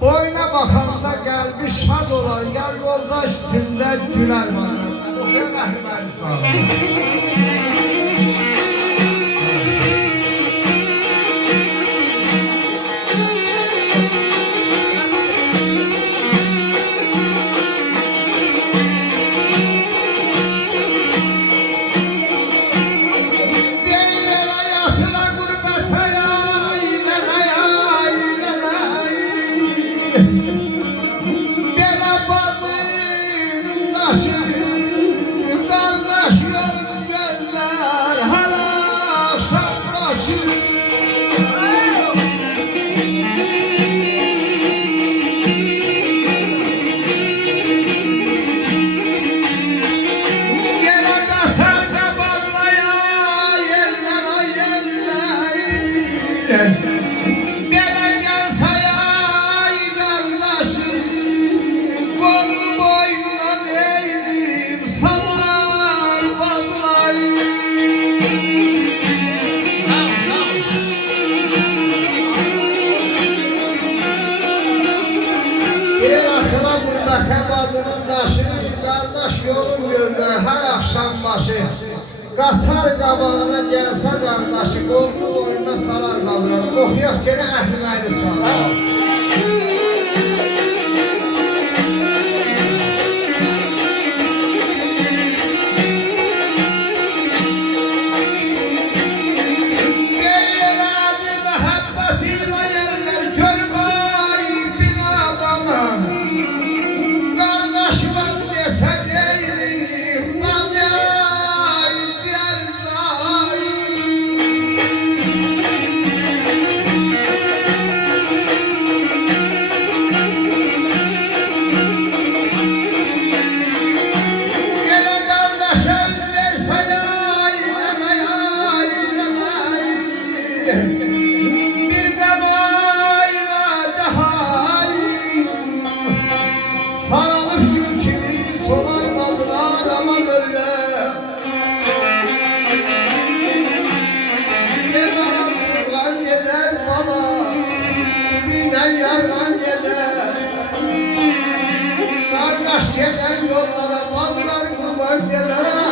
Boyuna bakanda qəlbi şad olan yar yoldaş sizdə gülər var. Oxuyun rəhməni sağ olun. Her akşam başı qaçar qabağına gəlsə qardaşı qolunu boynuna salar qalır. Oxuyaq gene əhl-i sağlar. Kardeş gelen yollara bazılar kurban gelir.